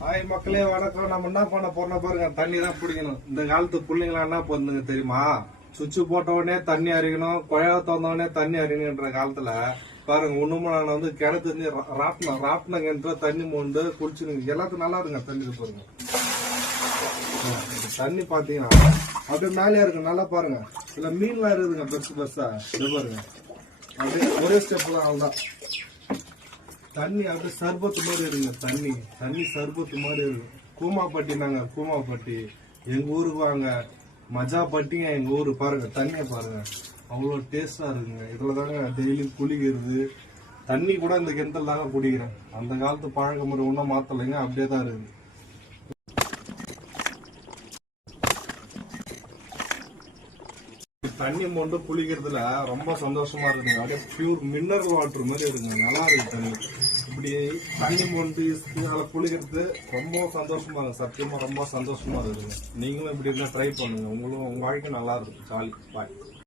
Hi மக்களே வணக்கம். நம்ம என்ன பண்ண போறோம் பாருங்க. தண்ணி தான் பிடிக்கணும் இந்த காலத்து பிள்ளைங்களா என்ன பண்ணுங்க தெரியுமா? சுவிட்ச் போட்ட உடனே தண்ணி அறிக்கணும் குழா திறந்த உடனே தண்ணி அறிக்கணுன்ற காலத்துல பாருங்க ஒண்ணுமே நான் வந்து கிணத்து தண்ணி ரா- ராட்டினம் ராட்டினம் கிணத்துல தண்ணி மூண்டு குளிச்சுனுங்க எல்லாத்துக்கும் நல்லா இருங்க தண்ணி பாருங்க. தண்ணி பாத்தீங்கன்னா அப்படியே மேலே இருக்கு. நல்லா பாருங்க. இதுல மீன்லாம் இருக்குதுங்க பெருசு பெருசா. இது பாருங்க. அப்படியே ஒரே ஸ்டெப்லாம் தான் தண்ணி அப்படியே சர்பத்து மாதிரி இருக்குங்க தண்ணி. தண்ணி சர்பத்து மாதிரி இருக்கும் கூமாப்பட்டி நாங்க கூமாப்பட்டி. எங்க ஊருக்கு வாங்க. மஜா பட்டிங்க எங்க ஊரு. பாருங்க தண்ணியை பாருங்க. அவ்வளோ டேஸ்டா இருக்குங்க. இதுல தாங்க டெய்லி குளிக்கிறது. தண்ணி கூட இந்த கிணத்துல தாங்க குடிக்கிறேன். அந்த காலத்து பழக்க முறை ஒன்றும் மாத்தலைங்க. அப்படியே தான் இருக்குது. தண்ணி மொண்டு குளிக்கிறதுல ரொம்ப சந்தோஷமா இருக்குங்க. அப்படியே பியூர் மினரல் வாட்டர் மாதிரி இருக்குங்க நல்லா இருக்கு தண்ணி. இப்படி தண்ணி மொண்டு அதில் குளிக்கிறது ரொம்ப சந்தோஷமா இருக்கு சத்தியமா ரொம்ப சந்தோஷமா இருக்குது நீங்களும் இப்படி இருந்தால் ட்ரை பண்ணுங்க. உங்களும் உங்க வாழ்க்கை நல்லா இருக்கும். ஜாலி. பாய்